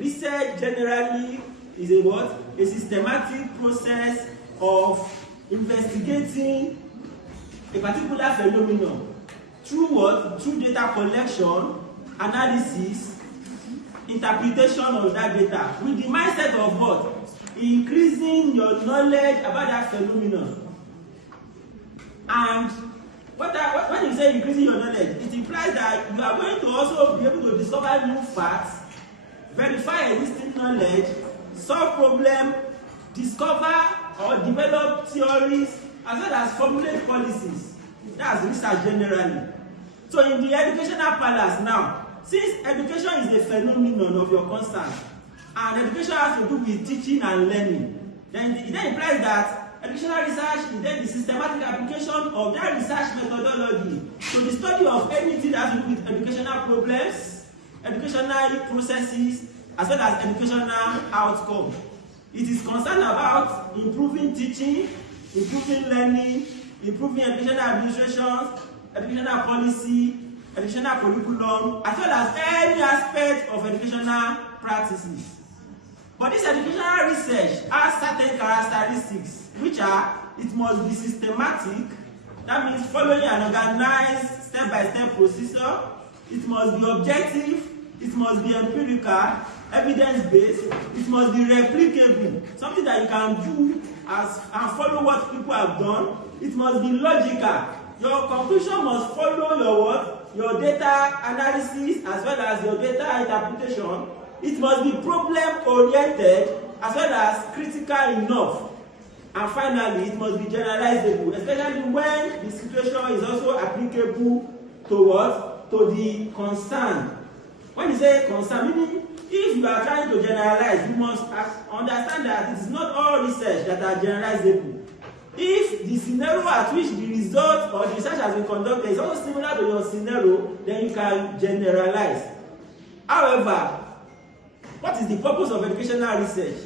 Research generally is a what? A systematic process of investigating a particular phenomenon through what? Through data collection, analysis, interpretation of that data with the mindset of what? Increasing your knowledge about that phenomenon. And when you say increasing your knowledge, it implies that you are going to also be able to discover new facts, verify existing knowledge, solve problems, discover or develop theories, as well as formulate policies. That's research generally. So in the educational palace now, since education is the phenomenon of your concern, and education has to do with teaching and learning, then it implies that educational research is then the systematic application of that research methodology to the study of anything that has to do with educational problems, educational processes, as well as educational outcomes. It is concerned about improving teaching, improving learning, improving educational administration, educational policy, educational curriculum, as well as any aspect of educational practices. But this educational research has certain characteristics, which are, it must be systematic, that means following an organized step-by-step procedure, it must be objective, it must be empirical, evidence-based, it must be replicable, something that you can do and follow what people have done. It must be logical. Your conclusion must follow your what? Your data analysis as well as your data interpretation. It must be problem-oriented as well as critical enough. And finally, it must be generalizable, especially when the situation is also applicable to what? To the concern. When you say concern, meaning if you are trying to generalize, you must understand that it is not all research that are generalizable. If the scenario at which the result or the research has been conducted is also similar to your scenario, then you can generalize. However, what is the purpose of educational research?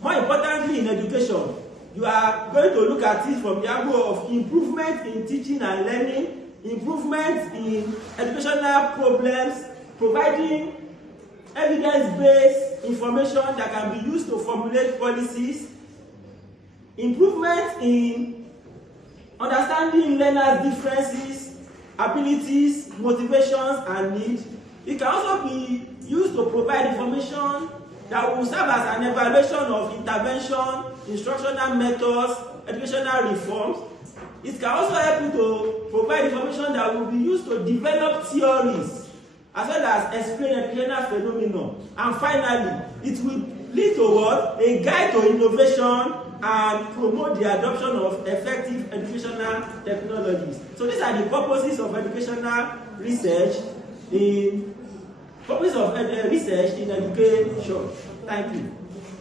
More importantly, in education, you are going to look at it from the angle of improvement in teaching and learning, improvement in educational problems, providing evidence-based information that can be used to formulate policies, improvement in understanding learners' differences, abilities, motivations, and needs. It can also be used to provide information that will serve as an evaluation of intervention, instructional methods, educational reforms. It can also help you to provide information that will be used to develop theories as well as explain educational phenomenon. And finally, it will lead to what? A guide to innovation and promote the adoption of effective educational technologies. So these are the purposes of educational research in education. Thank you.